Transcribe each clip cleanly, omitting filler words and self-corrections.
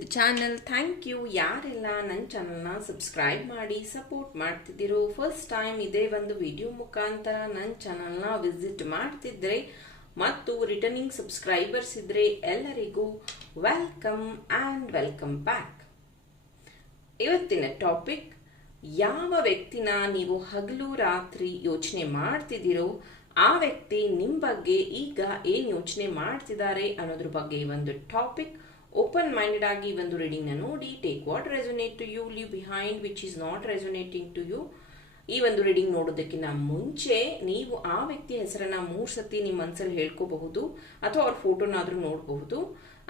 The channel. Thank you ಯಾರೆಲ್ಲ ನನ್ನ ಚಾನಲ್ನ ಸಬ್ಸ್ಕ್ರೈಬ್ ಮಾಡಿ ಸಪೋರ್ಟ್ ಮಾಡ್ತಿದ್ದೀರೋ. ಫಸ್ಟ್ ಟೈಮ್ ಇದೇ ಒಂದು ವಿಡಿಯೋ ಮುಖಾಂತರ ನನ್ನ ಚಾನಲ್ನ ವಿಸಿಟ್ ಮಾಡ್ತಿದ್ರೆ ಮತ್ತು ರಿಟರ್ನಿಂಗ್ ಸಬ್ಸ್ಕ್ರೈಬರ್ಸ್ ಇದ್ರೆ ಎಲ್ಲರಿಗೂ ವೆಲ್ಕಮ್ ಆ್ಯಂಡ್ ವೆಲ್ಕಮ್ ಬ್ಯಾಕ್. ಇವತ್ತಿನ ಟಾಪಿಕ್, ಯಾವ ವ್ಯಕ್ತಿನ ನೀವು ಹಗಲು ರಾತ್ರಿ ಯೋಚನೆ ಮಾಡ್ತಿದ್ದೀರೋ ಆ ವ್ಯಕ್ತಿ ನಿಮ್ಮ ಬಗ್ಗೆ ಈಗ ಏನು ಯೋಚನೆ ಮಾಡ್ತಿದ್ದಾರೆ ಅನ್ನೋದ್ರ ಬಗ್ಗೆ ಒಂದು ಟಾಪಿಕ್. ಓಪನ್ ಮೈಂಡೆಡ್ ಆಗಿ ಒಂದು ರೀಡಿಂಗ್ ನ ನೋಡಿ. Take what resonate to you, leave behind which is not resonating to you. ಈ ಒಂದು ರೀಡಿಂಗ್ ನೋಡೋದಕ್ಕಿಂತ ಮುಂಚೆ ನೀವು ಆ ವ್ಯಕ್ತಿಯ ಹೆಸರನ್ನ 3 ಸತಿ ನಿಮ್ಮ ಮನಸ್ಸಲ್ಲಿ ಹೇಳ್ಕೋಬಹುದು ಅಥವಾ ಅವ್ರ ಫೋಟೋನಾದ್ರೂ ನೋಡಬಹುದು.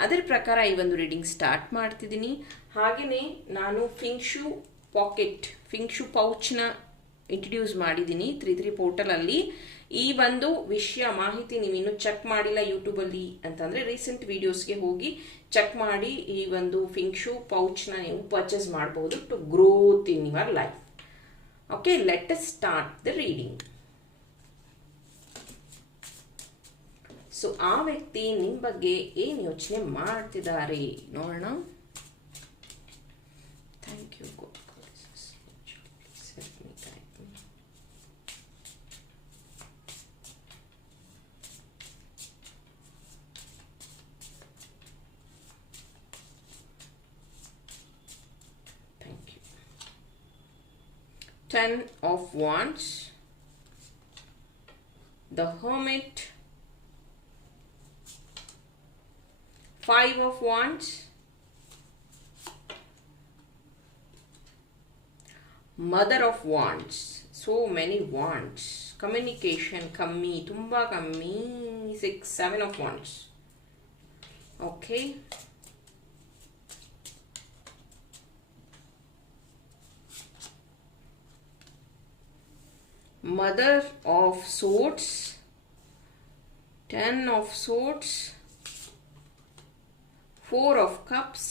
ಅದರ ಪ್ರಕಾರ ಈ ಒಂದು ರೀಡಿಂಗ್ ಸ್ಟಾರ್ಟ್ ಮಾಡ್ತಿದ್ದೀನಿ. ಹಾಗೆಯೇ ನಾನು ಫಿಂಕ್ಷು ಪಾಕೆಟ್, ಫಿಂಕ್ಷು ಪೌಚ್ನ ಇಂಟ್ರಡ್ಯೂಸ್ ಮಾಡಿದ್ದೀನಿ 33 ಪೋರ್ಟಲಲ್ಲಿ. ಈ ಒಂದು ವಿಷಯ ಮಾಹಿತಿ ನೀವು ಇನ್ನೂ ಚೆಕ್ ಮಾಡಿಲ್ಲ ಯೂಟ್ಯೂಬಲ್ಲಿ ಅಂತಂದರೆ ರೀಸೆಂಟ್ ವಿಡಿಯೋಸ್ಗೆ ಹೋಗಿ ಚೆಕ್ ಮಾಡಿ ಈ ಒಂದು ಫಿಂಕ್ಷು ಪೌಚ್ನ ನೀವು ಪರ್ಚೇಸ್ ಮಾಡಬಹುದು to growth in your life. Okay, let us start the reading. So ಆ ವ್ಯಕ್ತಿ ನಿಮ್ಮ ಬಗ್ಗೆ ಏನು ಯೋಚನೆ ಮಾಡ್ತಿದ್ದಾರೆ ನೋಡೋಣ. Thank you. Ten of Wands, the Hermit, 5 of Wands, Mother of Wands. So many wands. Communication kammi, tumba kammi. 7 of Wands. Okay. Mother of Swords, 10 of Swords, 4 of Cups,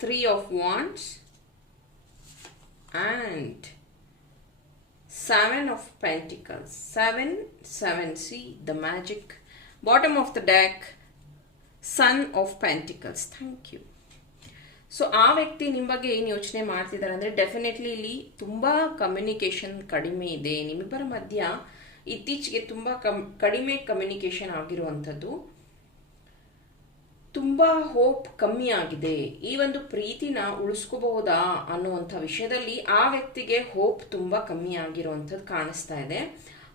3 of Wands, and 7 of Pentacles. 7, see the magic. Bottom of the deck, Sun of Pentacles. Thank you. So ಆ ವ್ಯಕ್ತಿ ನಿಮ್ಮ ಬಗ್ಗೆ ಏನು ಯೋಚನೆ ಮಾಡ್ತಿದ್ದಾರೆ ಅಂದರೆ definitely ಇಲ್ಲಿ ತುಂಬ ಕಮ್ಯುನಿಕೇಷನ್ ಕಡಿಮೆ ಇದೆ ನಿಮ್ಮಿಬ್ಬರ ಮಧ್ಯ. ಇತ್ತೀಚೆಗೆ ತುಂಬ ಕಡಿಮೆ ಕಮ್ಯುನಿಕೇಷನ್ ಆಗಿರುವಂಥದ್ದು, ತುಂಬ ಹೋಪ್ ಕಮ್ಮಿ ಆಗಿದೆ. ಈ ಒಂದು ಪ್ರೀತಿನ ಉಳಿಸ್ಕೋಬಹುದಾ ಅನ್ನುವಂಥ ವಿಷಯದಲ್ಲಿ ಆ ವ್ಯಕ್ತಿಗೆ ಹೋಪ್ ತುಂಬ ಕಮ್ಮಿ ಆಗಿರುವಂಥದ್ದು ಕಾಣಿಸ್ತಾ ಇದೆ.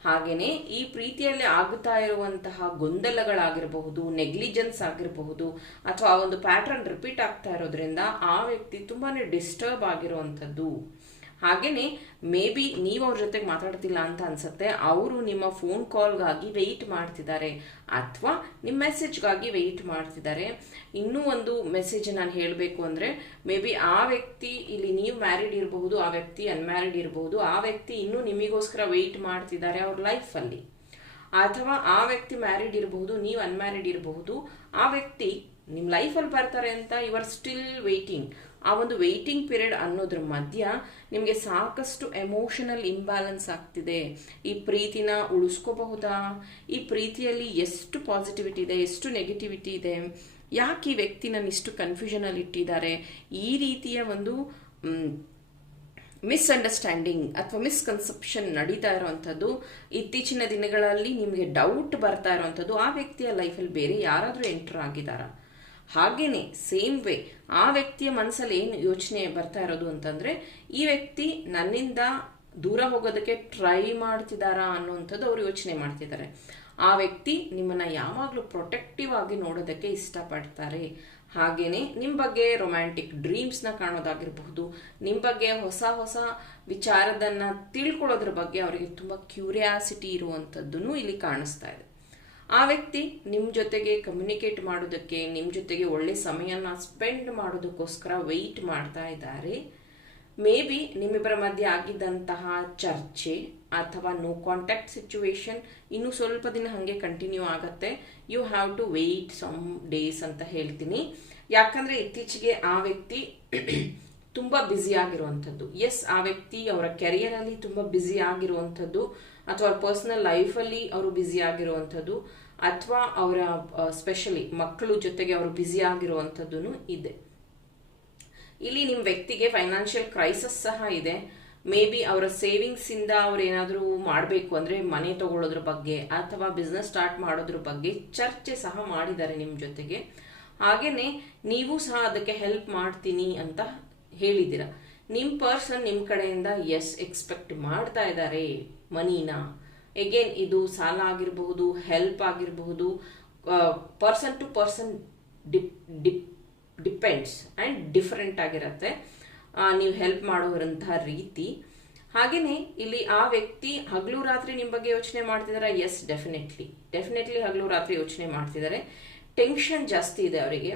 ಹಾಗೆಯೇ ಈ ಪ್ರೀತಿಯಲ್ಲಿ ಆಗುತ್ತಾ ಇರುವಂತಹ ಗೊಂದಲಗಳಾಗಿರಬಹುದು, ನೆಗ್ಲಿಜೆನ್ಸ್ ಆಗಿರಬಹುದು, ಅಥವಾ ಆ ಒಂದು ಪ್ಯಾಟ್ರನ್ ರಿಪೀಟ್ ಆಗ್ತಾ ಇರೋದ್ರಿಂದ ಆ ವ್ಯಕ್ತಿ ತುಂಬಾ ಡಿಸ್ಟರ್ಬ್ ಆಗಿರುವಂಥದ್ದು. ಹಾಗೆಯೇ ಮೇ ಬಿ ನೀವು ಅವ್ರ ಜೊತೆಗೆ ಮಾತಾಡ್ತಿಲ್ಲ ಅಂತ ಅನ್ಸುತ್ತೆ, ಅವರು ನಿಮ್ಮ ಫೋನ್ ಕಾಲ್ಗಾಗಿ ವೆಯ್ಟ್ ಮಾಡ್ತಿದ್ದಾರೆ ಅಥವಾ ನಿಮ್ಮ ಮೆಸೇಜ್ಗಾಗಿ ವೆಯ್ಟ್ ಮಾಡ್ತಿದ್ದಾರೆ. ಇನ್ನೂ ಒಂದು ಮೆಸೇಜ್ ನಾನು ಹೇಳಬೇಕು ಅಂದರೆ, ಮೇ ಬಿ ಆ ವ್ಯಕ್ತಿ ಇಲ್ಲಿ ನೀವು ಮ್ಯಾರಿಡ್ ಇರಬಹುದು, ಆ ವ್ಯಕ್ತಿ ಅನ್ಮ್ಯಾರಿಡ್ ಇರಬಹುದು. ಆ ವ್ಯಕ್ತಿ ಇನ್ನೂ ನಿಮಗೋಸ್ಕರ ವೆಯ್ಟ್ ಮಾಡ್ತಿದ್ದಾರೆ ಅವ್ರ ಲೈಫಲ್ಲಿ, ಅಥವಾ ಆ ವ್ಯಕ್ತಿ ಮ್ಯಾರಿಡ್ ಇರಬಹುದು, ನೀವು ಅನ್ಮ್ಯಾರಿಡ್ ಇರಬಹುದು. ಆ ವ್ಯಕ್ತಿ ನಿಮ್ಮ ಲೈಫಲ್ಲಿ ಬರ್ತಾರೆ ಅಂತ ಯು ಆರ್ ಸ್ಟಿಲ್ ವೇಟಿಂಗ್. ಆ ಒಂದು ವೇಟಿಂಗ್ ಪೀರಿಯಡ್ ಅನ್ನೋದ್ರ ಮಧ್ಯ ನಿಮಗೆ ಸಾಕಷ್ಟು ಎಮೋಷನಲ್ ಇಂಬ್ಯಾಲೆನ್ಸ್ ಆಗ್ತಿದೆ. ಈ ಪ್ರೀತಿನ ಉಳಿಸ್ಕೋಬಹುದಾ? ಈ ಪ್ರೀತಿಯಲ್ಲಿ ಎಷ್ಟು ಪಾಸಿಟಿವಿಟಿ ಇದೆ, ಎಷ್ಟು ನೆಗೆಟಿವಿಟಿ ಇದೆ? ಯಾಕೆ ಈ ವ್ಯಕ್ತಿ ನಾನು ಇಷ್ಟು ಕನ್ಫ್ಯೂಷನಲ್ಲಿ ಇಟ್ಟಿದ್ದಾರೆ? ಈ ರೀತಿಯ ಒಂದು ಮಿಸ್ಅಂಡರ್ಸ್ಟ್ಯಾಂಡಿಂಗ್ ಅಥವಾ ಮಿಸ್ಕನ್ಸೆಪ್ಷನ್ ನಡೀತಾ ಇರುವಂಥದ್ದು, ಇತ್ತೀಚಿನ ದಿನಗಳಲ್ಲಿ ನಿಮಗೆ ಡೌಟ್ ಬರ್ತಾ ಇರುವಂಥದ್ದು, ಆ ವ್ಯಕ್ತಿಯ ಲೈಫಲ್ಲಿ ಬೇರೆ ಯಾರಾದರೂ ಎಂಟರ್ ಆಗಿದ್ದಾರಾ? ಹಾಗೇನೆ ಸೇಮ್ ವೇ ಆ ವ್ಯಕ್ತಿಯ ಮನಸ್ಸಲ್ಲಿ ಏನು ಯೋಚನೆ ಬರ್ತಾ ಇರೋದು ಅಂತಂದರೆ, ಈ ವ್ಯಕ್ತಿ ನನ್ನಿಂದ ದೂರ ಹೋಗೋದಕ್ಕೆ ಟ್ರೈ ಮಾಡ್ತಿದ್ದಾರಾ ಅನ್ನುವಂಥದ್ದು ಅವರು ಯೋಚನೆ ಮಾಡ್ತಿದ್ದಾರೆ. ಆ ವ್ಯಕ್ತಿ ನಿಮ್ಮನ್ನು ಯಾವಾಗಲೂ ಪ್ರೊಟೆಕ್ಟಿವ್ ಆಗಿ ನೋಡೋದಕ್ಕೆ ಇಷ್ಟಪಡ್ತಾರೆ. ಹಾಗೆಯೇ ನಿಮ್ಮ ಬಗ್ಗೆ ರೊಮ್ಯಾಂಟಿಕ್ ಡ್ರೀಮ್ಸ್ನ ಕಾಣೋದಾಗಿರಬಹುದು, ನಿಮ್ಮ ಬಗ್ಗೆ ಹೊಸ ಹೊಸ ವಿಚಾರದನ್ನು ತಿಳ್ಕೊಳ್ಳೋದ್ರ ಬಗ್ಗೆ ಅವರಿಗೆ ತುಂಬ ಕ್ಯೂರಿಯಾಸಿಟಿ ಇರುವಂಥದ್ದನ್ನು ಇಲ್ಲಿ ಕಾಣಿಸ್ತಾ ಇದೆ. ಆ ವ್ಯಕ್ತಿ ನಿಮ್ಮ ಜೊತೆಗೆ ಕಮ್ಯುನಿಕೇಟ್ ಮಾಡೋದಕ್ಕೆ, ನಿಮ್ಮ ಜೊತೆಗೆ ಒಳ್ಳೆ ಸಮಯನ ಸ್ಪೆಂಡ್ ಮಾಡೋದಕ್ಕೋಸ್ಕರ ವೆಯ್ಟ್ ಮಾಡ್ತಾ ಇದ್ದಾರೆ. ಮೇ ಬಿ ನಿಮ್ಮಿಬ್ಬರ ಮಧ್ಯೆ ಆಗಿದ್ದಂತಹ ಚರ್ಚೆ ಅಥವಾ ನೋ ಕಾಂಟ್ಯಾಕ್ಟ್ ಸಿಚುವೇಶನ್ ಇನ್ನೂ ಸ್ವಲ್ಪ ದಿನ ಹಾಗೆ ಕಂಟಿನ್ಯೂ ಆಗುತ್ತೆ. You have to wait some days ಅಂತ ಹೇಳ್ತೀನಿ. ಯಾಕಂದರೆ ಇತ್ತೀಚೆಗೆ ಆ ವ್ಯಕ್ತಿ ತುಂಬ ಬ್ಯುಸಿ ಆಗಿರುವಂಥದ್ದು. ಎಸ್, ಆ ವ್ಯಕ್ತಿ ಅವರ ಕೆರಿಯರಲ್ಲಿ ತುಂಬ ಬ್ಯುಸಿ ಆಗಿರುವಂಥದ್ದು ಅಥವಾ ಅವ್ರ ಪರ್ಸನಲ್ ಲೈಫಲ್ಲಿ ಅವರು ಬ್ಯುಸಿ ಆಗಿರುವಂಥದ್ದು. ಅಥವಾ ಅವರ ಸ್ಪೆಷಲಿ ಮಕ್ಕಳು ಜೊತೆಗೆ ಅವರು ಬ್ಯುಸಿ ಆಗಿರುವಂಥದ್ದು ಇದೆ. ಇಲ್ಲಿ ನಿಮ್ಮ ವ್ಯಕ್ತಿಗೆ ಫೈನಾನ್ಷಿಯಲ್ ಕ್ರೈಸಿಸ್ ಸಹ ಇದೆ. ಮೇ ಬಿ ಅವರ ಸೇವಿಂಗ್ಸ್ ಇಂದ ಅವ್ರು ಏನಾದರೂ ಮಾಡಬೇಕು ಅಂದ್ರೆ ಮನೆ ತಗೊಳ್ಳೋದ್ರ ಬಗ್ಗೆ ಅಥವಾ ಬಿಸ್ನೆಸ್ ಸ್ಟಾರ್ಟ್ ಮಾಡೋದ್ರ ಬಗ್ಗೆ ಚರ್ಚೆ ಸಹ ಮಾಡಿದ್ದಾರೆ ನಿಮ್ಮ ಜೊತೆಗೆ. ಹಾಗೇನೆ ನೀವು ಸಹ ಅದಕ್ಕೆ ಹೆಲ್ಪ್ ಮಾಡ್ತೀನಿ ಅಂತ ಹೇಳಿದ್ದೀರಾ. ನಿಮ್ಮ ಪರ್ಸನ್ ನಿಮ್ಮ ಕಡೆಯಿಂದ ಎಕ್ಸ್ಪೆಕ್ಟ್ ಮಾಡ್ತಾ ಇದ್ದಾರೆ ಮನಿನ. ಎಗೇನ್ ಇದು ಸಾಲ ಆಗಿರಬಹುದು, ಹೆಲ್ಪ್ ಆಗಿರಬಹುದು, person to person depends and different ಆಗಿರುತ್ತೆ ನೀವು ಹೆಲ್ಪ್ ಮಾಡೋರಂತಹ ರೀತಿ. ಹಾಗೇನೆ ಇಲ್ಲಿ ಆ ವ್ಯಕ್ತಿ ಹಗಲು ರಾತ್ರಿ ನಿಮ್ಮ ಬಗ್ಗೆ ಯೋಚನೆ ಮಾಡ್ತಿದ್ದಾರೆ. ಡೆಫಿನೆಟ್ಲಿ ಹಗಲು ರಾತ್ರಿ ಯೋಚನೆ ಮಾಡ್ತಿದ್ದಾರೆ. ಟೆನ್ಷನ್ ಜಾಸ್ತಿ ಇದೆ ಅವರಿಗೆ.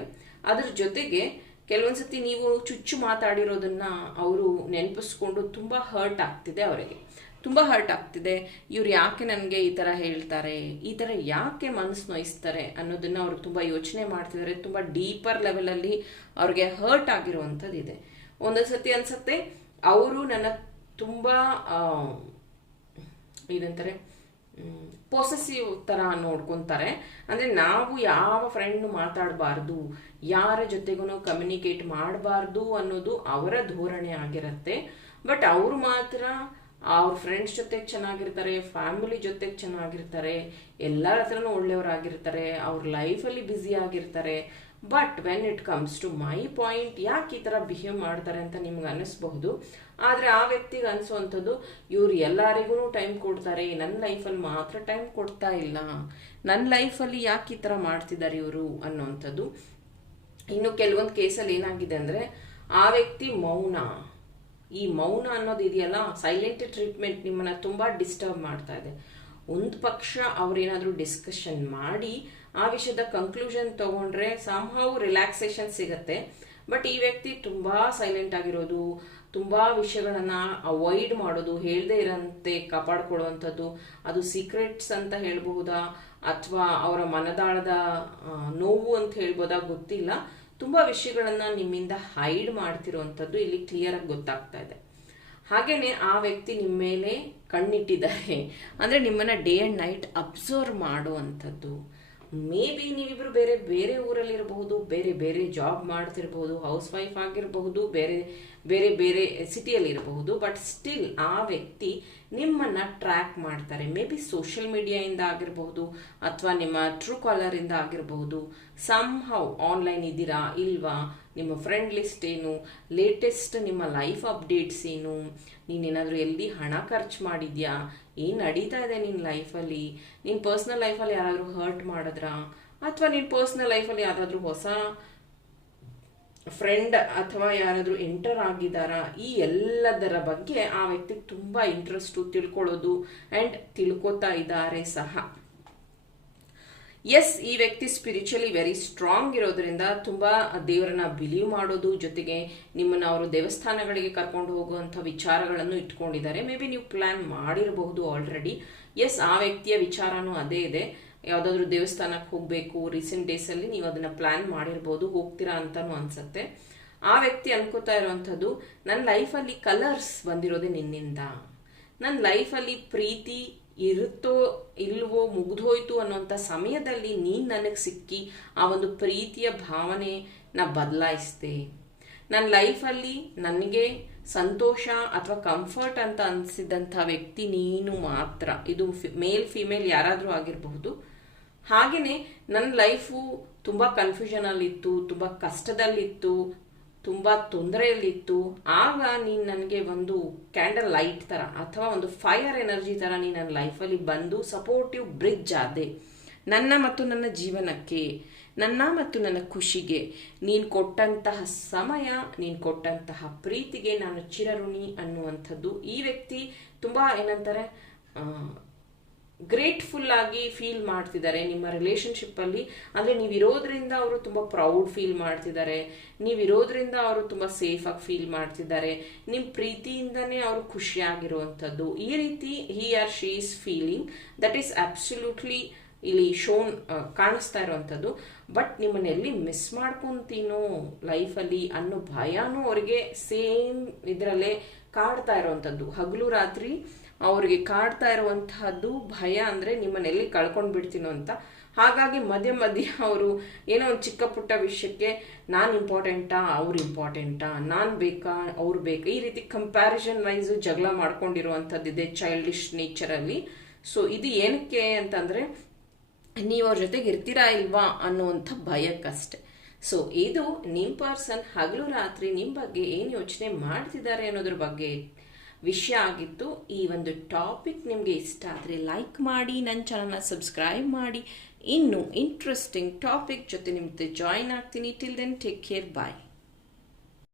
ಅದ್ರ ಜೊತೆಗೆ ಕೆಲವೊಂದ್ಸತಿ ನೀವು ಚುಚ್ಚು ಮಾತಾಡಿರೋದನ್ನ ಅವರು ನೆನಪಿಸ್ಕೊಂಡು ತುಂಬಾ ಹರ್ಟ್ ಆಗ್ತಿದೆ. ಅವರಿಗೆ ತುಂಬಾ ಹರ್ಟ್ ಆಗ್ತಿದೆ. ಇವ್ರು ಯಾಕೆ ನನಗೆ ಈ ತರ ಹೇಳ್ತಾರೆ, ಈ ತರ ಯಾಕೆ ಮನಸ್ಸು ನೋಯಿಸ್ತಾರೆ ಅನ್ನೋದನ್ನ ಅವ್ರು ತುಂಬಾ ಯೋಚನೆ ಮಾಡ್ತಿದ್ದಾರೆ. ತುಂಬಾ ಡೀಪರ್ ಲೆವೆಲ್ ಅಲ್ಲಿ ಅವ್ರಿಗೆ ಹರ್ಟ್ ಆಗಿರುವಂಥದ್ದು ಇದೆ. ಒಂದೊಂದ್ಸತಿ ಅನ್ಸತ್ತೆ ಅವರು ನನ್ನ ತುಂಬಾ ಇದಂತಾರೆ ಪೊಸೆಸಿವ್ ತರ ನೋಡ್ಕೊಂತಾರೆ. ಅಂದ್ರೆ ನಾವು ಯಾವ ಫ್ರೆಂಡ್ ಮಾತಾಡಬಾರ್ದು, ಯಾರ ಜೊತೆಗೂ ಕಮ್ಯುನಿಕೇಟ್ ಮಾಡಬಾರ್ದು ಅನ್ನೋದು ಅವರ ಧೋರಣೆ ಆಗಿರತ್ತೆ. ಬಟ್ ಅವ್ರು ಮಾತ್ರ ಅವ್ರ ಫ್ರೆಂಡ್ಸ್ ಜೊತೆಗೆ ಚೆನ್ನಾಗಿರ್ತಾರೆ, ಫ್ಯಾಮಿಲಿ ಜೊತೆಗೆ ಚೆನ್ನಾಗಿರ್ತಾರೆ, ಎಲ್ಲರ ಹತ್ರನೂ ಒಳ್ಳೆಯವರಾಗಿರ್ತಾರೆ, ಅವ್ರ ಲೈಫಲ್ಲಿ ಬ್ಯುಸಿ ಆಗಿರ್ತಾರೆ. But when it comes to my point, ಯಾಕೆ ಈ ಥರ ಬಿಹೇವ್ ಮಾಡ್ತಾರೆ ಅಂತ ನಿಮ್ಗೆ ಅನಿಸ್ಬಹುದು. ಆದರೆ ಆ ವ್ಯಕ್ತಿಗೆ ಅನಿಸುವಂಥದ್ದು ಇವ್ರು ಎಲ್ಲರಿಗೂ ಟೈಮ್ ಕೊಡ್ತಾರೆ, ನನ್ನ ಲೈಫಲ್ಲಿ ಮಾತ್ರ ಟೈಮ್ ಕೊಡ್ತಾ ಇಲ್ಲ, ನನ್ನ ಲೈಫಲ್ಲಿ ಯಾಕೆ ಈ ಥರ ಮಾಡ್ತಿದ್ದಾರೆ ಇವರು ಅನ್ನೋವಂಥದ್ದು. ಇನ್ನು ಕೆಲವೊಂದು ಕೇಸಲ್ಲಿ ಏನಾಗಿದೆ ಅಂದರೆ ಆ ವ್ಯಕ್ತಿ ಈ ಮೌನ ಅನ್ನೋದು ಇದೆಯಲ್ಲ, ಸೈಲೆಂಟ್ ಟ್ರೀಟ್ಮೆಂಟ್ ನಿಮ್ಮನ್ನ ತುಂಬಾ ಡಿಸ್ಟರ್ಬ್ ಮಾಡ್ತಾ ಇದೆ. ಒಂದು ಪಕ್ಷ ಅವ್ರೇನಾದ್ರೂ ಡಿಸ್ಕಷನ್ ಮಾಡಿ ಆ ವಿಷಯದ ಕನ್ಕ್ಲೂಷನ್ ತಗೊಂಡ್ರೆ ಸಂಹೌ ರಿಲ್ಯಾಕ್ಸೇಷನ್ ಸಿಗತ್ತೆ. ಬಟ್ ಈ ವ್ಯಕ್ತಿ ತುಂಬಾ ಸೈಲೆಂಟ್ ಆಗಿರೋದು, ತುಂಬಾ ವಿಷಯಗಳನ್ನ ಅವಾಯ್ಡ್ ಮಾಡೋದು, ಹೇಳದೇ ಇರಂತೆ ಕಾಪಾಡ್ಕೊಳ್ಳುವಂಥದ್ದು, ಅದು ಸೀಕ್ರೆಟ್ಸ್ ಅಂತ ಹೇಳ್ಬಹುದಾ ಅಥವಾ ಅವರ ಮನದಾಳದ ನೋವು ಅಂತ ಹೇಳ್ಬೋದಾ ಗೊತ್ತಿಲ್ಲ. ತುಂಬಾ ವಿಷಯಗಳನ್ನ ನಿಮ್ಮಿಂದ ಹೈಡ್ ಮಾಡ್ತಿರುವಂಥದ್ದು ಇಲ್ಲಿ ಕ್ಲಿಯರ್ ಆಗಿ ಗೊತ್ತಾಗ್ತಾ ಇದೆ. ಹಾಗೇನೆ ಆ ವ್ಯಕ್ತಿ ನಿಮ್ಮ ಮೇಲೆ ಕಣ್ಣಿಟ್ಟಿದ್ದಾರೆ. ಅಂದ್ರೆ ನಿಮ್ಮನ್ನ ಡೇ ಅಂಡ್ ನೈಟ್ ಅಬ್ಸರ್ವ್ ಮಾಡುವಂಥದ್ದು. ಮೇ ಬಿ ನೀವಿಬ್ರು ಬೇರೆ ಬೇರೆ ಊರಲ್ಲಿರಬಹುದು, ಬೇರೆ ಬೇರೆ ಜಾಬ್ ಮಾಡ್ತಿರಬಹುದು, ಹೌಸ್ ವೈಫ್ ಆಗಿರಬಹುದು, ಬೇರೆ ಬೇರೆ ಬೇರೆ ಸಿಟಿಯಲ್ಲಿ ಇರಬಹುದು. ಬಟ್ ಸ್ಟಿಲ್ ಆ ವ್ಯಕ್ತಿ ನಿಮ್ಮನ್ನ ಟ್ರ್ಯಾಕ್ ಮಾಡ್ತಾರೆ. ಮೇ ಬಿ ಸೋಷಿಯಲ್ ಮೀಡಿಯಾಯಿಂದ ಆಗಿರಬಹುದು ಅಥವಾ ನಿಮ್ಮ ಟ್ರೂ ಕಾಲರ್ ಇಂದ ಆಗಿರಬಹುದು. ಸಂಹೌ ಆನ್ಲೈನ್ ಇದ್ದೀರಾ ಇಲ್ವಾ, ನಿಮ್ಮ ಫ್ರೆಂಡ್ ಲಿಸ್ಟ್ ಏನು, ಲೇಟೆಸ್ಟ್ ನಿಮ್ಮ ಲೈಫ್ ಅಪ್ಡೇಟ್ಸ್ ಏನು, ನೀನೇನಾದ್ರೂ ಎಲ್ಲಿ ಹಣ ಖರ್ಚು ಮಾಡಿದ್ಯಾ, ಏನ್ ನಡೀತಾ ಇದೆ ನಿನ್ನ ಲೈಫಲ್ಲಿ, ನಿನ್ನ ಪರ್ಸನಲ್ ಲೈಫಲ್ಲಿ ಯಾರಾದ್ರೂ ಹರ್ಟ್ ಮಾಡಿದ್ರಾ, ಅಥವಾ ನಿನ್ನ ಪರ್ಸನಲ್ ಲೈಫಲ್ಲಿ ಯಾವ್ದಾದ್ರು ಹೊಸ ಫ್ರೆಂಡ್ ಅಥವಾ ಯಾರಾದ್ರೂ ಎಂಟರ್ ಆಗಿದ್ದಾರಾ, ಈ ಎಲ್ಲದರ ಬಗ್ಗೆ ಆ ವ್ಯಕ್ತಿಗೆ ತುಂಬಾ ಇಂಟ್ರೆಸ್ಟ್ ತಿಳ್ಕೊಳ್ಳೋದು ಅಂಡ್ ತಿಳ್ಕೊತಾ ಇದ್ದಾರೆ ಸಹ. ಈ ವ್ಯಕ್ತಿ ಸ್ಪಿರಿಚುವಲಿ ವೆರಿ ಸ್ಟ್ರಾಂಗ್ ಇರೋದ್ರಿಂದ ತುಂಬಾ ದೇವರನ್ನ ಬಿಲೀವ್ ಮಾಡೋದು, ಜೊತೆಗೆ ನಿಮ್ಮನ್ನ ಅವರು ದೇವಸ್ಥಾನಗಳಿಗೆ ಕರ್ಕೊಂಡು ಹೋಗುವಂತ ವಿಚಾರಗಳನ್ನು ಇಟ್ಕೊಂಡಿದ್ದಾರೆ. ಮೇ ಬಿ ನೀವು ಪ್ಲಾನ್ ಮಾಡಿರಬಹುದು ಆಲ್ರೆಡಿ. ಆ ವ್ಯಕ್ತಿಯ ವಿಚಾರನೂ ಅದೇ ಇದೆ. ಯಾವ್ದಾದ್ರು ದೇವಸ್ಥಾನಕ್ಕೆ ಹೋಗ್ಬೇಕು, ರೀಸೆಂಟ್ ಡೇಸ್ ಅಲ್ಲಿ ನೀವು ಅದನ್ನ ಪ್ಲಾನ್ ಮಾಡಿರ್ಬೋದು, ಹೋಗ್ತೀರಾ ಅಂತಾನು ಅನ್ಸತ್ತೆ. ಆ ವ್ಯಕ್ತಿ ಅನ್ಕೋತಾ ಇರುವಂತದ್ದು, ನನ್ನ ಲೈಫಲ್ಲಿ ಕಲರ್ಸ್ ಬಂದಿರೋದೇ ನಿನ್ನಿಂದ, ನನ್ನ ಲೈಫಲ್ಲಿ ಪ್ರೀತಿ ಇರುತ್ತೋ ಇಲ್ವೋ ಮುಗ್ದೋಯ್ತು ಅನ್ನೋಂಥ ಸಮಯದಲ್ಲಿ ನೀನ್ ನನಗೆ ಸಿಕ್ಕಿ ಆ ಒಂದು ಪ್ರೀತಿಯ ಭಾವನೆ ಬದಲಾಯಿಸ್ದೆ. ನನ್ನ ಲೈಫಲ್ಲಿ ನನಗೆ ಸಂತೋಷ ಅಥವಾ ಕಂಫರ್ಟ್ ಅಂತ ಅನಿಸಿದಂಥ ವ್ಯಕ್ತಿ ನೀನು ಮಾತ್ರ. ಇದು ಮೇಲ್ ಫಿಮೇಲ್ ಯಾರಾದ್ರೂ ಆಗಿರಬಹುದು. ಹಾಗೇನೆ ನನ್ನ ಲೈಫು ತುಂಬಾ ಕನ್ಫ್ಯೂಷನ್ ಅಲ್ಲಿತ್ತು, ತುಂಬಾ ಕಷ್ಟದಲ್ಲಿತ್ತು, ತುಂಬಾ ತೊಂದರೆಯಲ್ಲಿತ್ತು. ಆಗ ನೀನ್ ನನಗೆ ಒಂದು ಕ್ಯಾಂಡಲ್ ಲೈಟ್ ತರ ಅಥವಾ ಒಂದು ಫೈರ್ ಎನರ್ಜಿ ತರ ನೀನ್ ನನ್ನ ಲೈಫಲ್ಲಿ ಬಂದು ಸಪೋರ್ಟಿವ್ ಬ್ರಿಡ್ಜ್ ಆದೆ. ನನ್ನ ಮತ್ತು ನನ್ನ ಜೀವನಕ್ಕೆ, ನನ್ನ ಮತ್ತು ನನ್ನ ಖುಷಿಗೆ ನೀನು ಕೊಟ್ಟಂತಹ ಸಮಯ, ನೀನು ಕೊಟ್ಟಂತಹ ಪ್ರೀತಿಗೆ ನಾನು ಚಿರಋಣಿ ಅನ್ನುವಂಥದ್ದು ಈ ವ್ಯಕ್ತಿ ತುಂಬಾ ಏನಂತಾರೆ ಗ್ರೇಟ್ಫುಲ್ ಆಗಿ ಫೀಲ್ ಮಾಡ್ತಿದ್ದಾರೆ ನಿಮ್ಮ ರಿಲೇಶನ್ಶಿಪ್ ಅಲ್ಲಿ. ಅಂದ್ರೆ ನೀವಿರೋದ್ರಿಂದ ಅವರು ತುಂಬಾ ಪ್ರೌಡ್ ಫೀಲ್ ಮಾಡ್ತಿದ್ದಾರೆ, ನೀವಿರೋದ್ರಿಂದ ಅವರು ತುಂಬಾ ಸೇಫ್ ಆಗಿ ಫೀಲ್ ಮಾಡ್ತಿದ್ದಾರೆ, ನಿಮ್ ಪ್ರೀತಿಯಿಂದನೇ ಅವರು ಖುಷಿಯಾಗಿರುವಂಥದ್ದು. ಈ ರೀತಿ he or she is feeling. That is absolutely ಇಲ್ಲಿ ಶೋನ್ ಕಾಣಿಸ್ತಾ ಇರುವಂಥದ್ದು. ಬಟ್ ನಿಮ್ಮನ್ನ ಎಲ್ಲಿ ಮಿಸ್ ಮಾಡ್ಕೊಂತೀನೋ ಲೈಫಲ್ಲಿ ಅನ್ನೋ ಭಯನೂ ಅವ್ರಿಗೆ ಸೇಮ್ ಇದರಲ್ಲೇ ಕಾಡ್ತಾ ಇರುವಂಥದ್ದು. ಹಗಲು ರಾತ್ರಿ ಅವ್ರಿಗೆ ಕಾಡ್ತಾ ಇರುವಂತಹದ್ದು ಭಯ. ಅಂದ್ರೆ ನಿಮ್ಮನ್ನೆಲ್ಲಿ ಕಳ್ಕೊಂಡ್ ಬಿಡ್ತೀನೋ ಅಂತ ಹಾಗಾಗಿ ಮಧ್ಯೆ ಅವರು ಏನೋ ಒಂದು ಚಿಕ್ಕ ಪುಟ್ಟ ವಿಷಯಕ್ಕೆ ನಾನು ಇಂಪಾರ್ಟೆಂಟಾ ಅವ್ರು ಇಂಪಾರ್ಟೆಂಟಾ, ನಾನು ಬೇಕಾ ಅವ್ರು ಬೇಕಾ, ಈ ರೀತಿ ಕಂಪ್ಯಾರಿಸನ್ ವೈಸ್ ಜಗಳ ಮಾಡ್ಕೊಂಡಿರುವಂಥದ್ದಿದೆ ಚೈಲ್ಡಿಶ್ ನೇಚರಲ್ಲಿ. ಸೊ ಇದು ಏನಕ್ಕೆ ಅಂತಂದರೆ ನೀವು ಅವ್ರ ಜೊತೆಗೆ ಇರ್ತೀರಾ ಇಲ್ವಾ ಅನ್ನುವಂಥ ಭಯಕ್ಕಷ್ಟೆ. ಸೊ ಇದು ನಿಮ್ಮ ಪರ್ಸನ್ ಹಗಲು ರಾತ್ರಿ ನಿಮ್ಮ ಬಗ್ಗೆ ಏನು ಯೋಚನೆ ಮಾಡ್ತಿದ್ದಾರೆ ಅನ್ನೋದ್ರ ಬಗ್ಗೆ ವಿಷಯ ಆಗಿತ್ತು. ಈ ಒಂದು ಟಾಪಿಕ್ ನಿಮಗೆ ಇಷ್ಟ ಆದರೆ ಲೈಕ್ ಮಾಡಿ, ನನ್ನ ಚಾನಲ್ನ ಸಬ್ಸ್ಕ್ರೈಬ್ ಮಾಡಿ. ಇನ್ನು ಇಂಟ್ರೆಸ್ಟಿಂಗ್ ಟಾಪಿಕ್ ಜೊತೆ ನಿಮ್ಮ ಜಾಯಿನ್ ಆಗ್ತೀನಿ. ಟಿಲ್ ದೆನ್ ಟೇಕ್ ಕೇರ್, ಬಾಯ್.